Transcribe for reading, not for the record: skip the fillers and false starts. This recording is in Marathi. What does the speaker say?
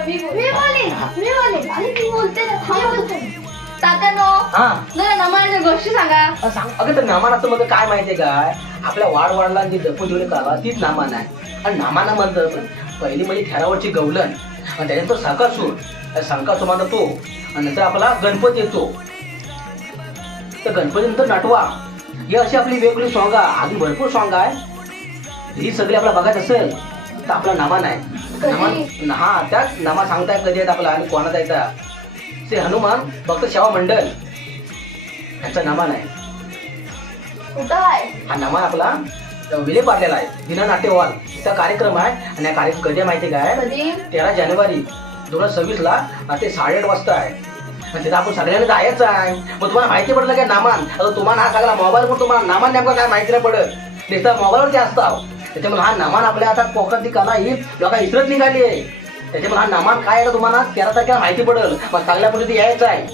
आणि ती बोलते ना, थांब बोलते. तात्यानो हा जरा नमाच्या गोष्टी सांगा. सांग. अगं तर नामानाचं मध्ये काय माहितीये काय, आपल्या वाडवाडला जी जपून ठेवली कला तीच नामान आहे. आणि नामाना म्हणतात पहिली म्हणजे खेळावरची गवलन, आणि त्याच्यानंतर संकासूर, संकासूर म्हणतो तो, आणि नंतर आपला गणपती येतो. तर गणपती नंतर नटवा, ही अशी आपली वेगवेगळी सॉंग आहे. अजून भरपूर सॉंग आहे. ही सगळी आपला बघायचं असेल तर आपला नामान आहे. नामान हा त्याच नामा सांगताय कधी आहेत आपला आणि कोणाचा येतात. श्री हनुमान भक्त सेवा मंडळ यांचा नामान आहे. कुठं आहे? हा नामान आपला विले पाडलेला आहे. दिना नाट्य हॉल इथं कार्यक्रम आहे. आणि हा कार्यक्रम कधी आहे माहिती काय, कधी? 13 जानेवारी 2026 ला ते 8:30 वाजता आहे. आणि तिथं आपण सगळ्यांना जायचं आहे. मग तुम्हाला माहिती पडलं काय नामान, आता तुम्हाला हा सगळा मोबाईलवर तुम्हाला नामान नेमकं काय माहिती नाही पडत, नुसतं मोबाईलवरती असतं. त्याच्यामुळे हा नामान आपल्या आता कोकणातली कला ही लोका इसरत निघाली आहे. त्याच्यामुळे हा नामान काय आहे तुम्हाला 13 तारखेला माहिती पडेल. मग चांगल्या पद्धती यायचं आहे.